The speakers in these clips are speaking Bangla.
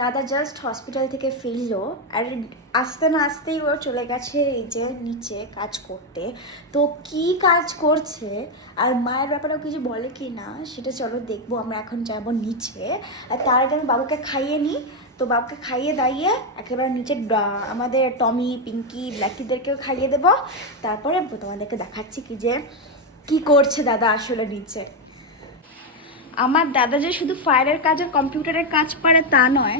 দাদা জাস্ট হসপিটাল থেকে ফিরলো, আর আসতে না আসতেই ও চলে গেছে এই যে নিচে কাজ করতে। তো কি কাজ করছে আর মায়ের ব্যাপারেও কিছু বলে কি না সেটা চলো দেখবো। আমরা এখন যাবো নিচে, আর তার আগে আমি বাবুকে খাইয়ে নিই। তো বাবুকে খাইয়ে দাইয়ে একেবারে নিচে আমাদের টমি, পিঙ্কি, ব্ল্যাকিদেরকেও খাইয়ে দেবো। তারপরে তোমাদেরকে দেখাচ্ছি কি যে কি করছে দাদা আসলে নিচে। আমার দাদা যে শুধু ফায়ারের কাজ আর কম্পিউটারের কাজ পারে তা নয়,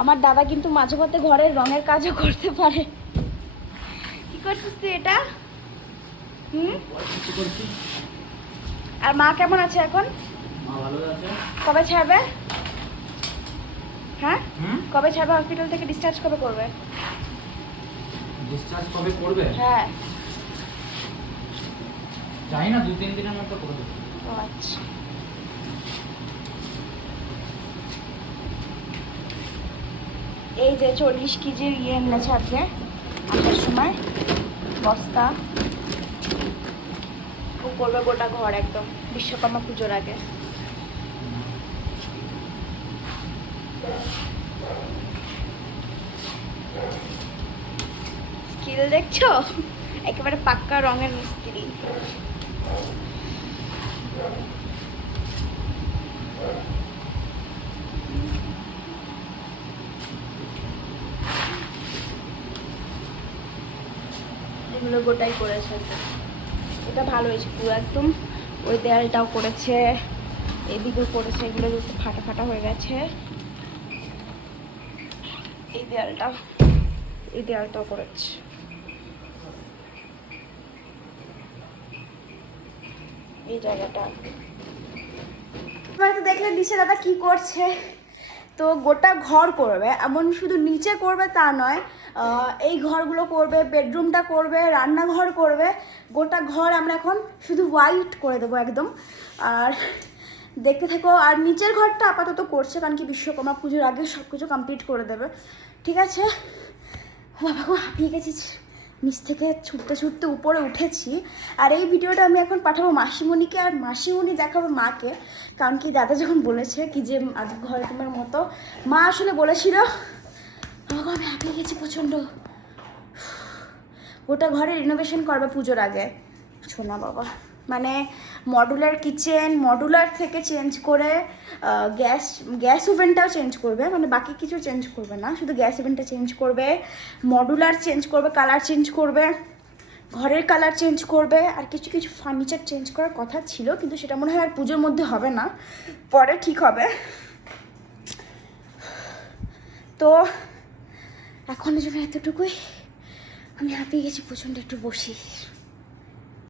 আমার দাদা কিন্তু মাঝে মধ্যে ঘরের রঙের কাজও করতে পারে। কি করছিস তুই এটা? আর মা কেমন আছে এখন? মা ভালো আছে। কবে ছাড়বে? হ্যাঁ, কবে ছাড়বে হসপিটাল থেকে? ডিসচার্জ কবে করবে? ডিসচার্জ কবে করবে? হ্যাঁ, জানি না, 2-3 দিনের মধ্যে করে দেবে। ও আচ্ছা। এই যে 40 কেজির ইয়ে এনেছে আজকে আসার সময়, বস্তা। ও করবে গোটা ঘর একদম বিশ্বকর্মা পুজোর আগে। স্কিল দেখছো? একেবারে পাক্কা রঙের মিস্ত্রি। এগুলো গোটাই করেছে, এটা ভালো হয়েছে পুরো একদম। ওই দেয়ালটাও করেছে, এদিকেও করেছে, এগুলো একটু ফাটা ফাটা হয়ে গেছে। এই দেয়ালটাও করেছে। এই জায়গাটা তো দেখলে নিচে দাদা কি করছে। তো গোটা ঘর করবে, এমন শুধু নিচে করবে তা নয়, এই ঘরগুলো করবে, বেডরুমটা করবে, রান্নাঘর করবে, গোটা ঘর আমরা এখন শুধু হোয়াইট করে দেবো একদম। আর দেখতে থাকো। আর নিচের ঘরটা আপাতত করছে, কারণ কি বিশ্বকর্মা পুজোর আগে সব কিছু কমপ্লিট করে দেবে। ঠিক আছে, বাবা গো হাঁপিয়ে গেছিস, নিচ থেকে ছুটতে ছুটতে উপরে উঠেছি। আর এই ভিডিওটা আমি এখন পাঠাবো মাসিমণিকে, আর মাসিমণি দেখাবো মাকে। কারণ কি দাদা যখন বলেছে কি যে আজ ঘরে তোমার মতো, মা আসলে বলেছিল, বাবা আমি হাঁপিয়ে গেছি প্রচণ্ড। গোটা ঘরে রিনোভেশন করবে পুজোর আগে। শোনা বাবা, মানে মডুলার কিচেন, মডুলার থেকে চেঞ্জ করে গ্যাস ওভেনটাও চেঞ্জ করবে, মানে বাকি কিছু চেঞ্জ করবে না, শুধু গ্যাস ওভেনটা চেঞ্জ করবে, মডুলার চেঞ্জ করবে, কালার চেঞ্জ করবে, ঘরের কালার চেঞ্জ করবে, আর কিছু কিছু ফার্নিচার চেঞ্জ করার কথা ছিল, কিন্তু সেটা মনে হয় আর পুজোর মধ্যে হবে না, পরে ঠিক হবে। তো এখনের জন্য এতটুকুই, আমি হাঁপিয়ে গেছি প্রচণ্ড, একটু বসি।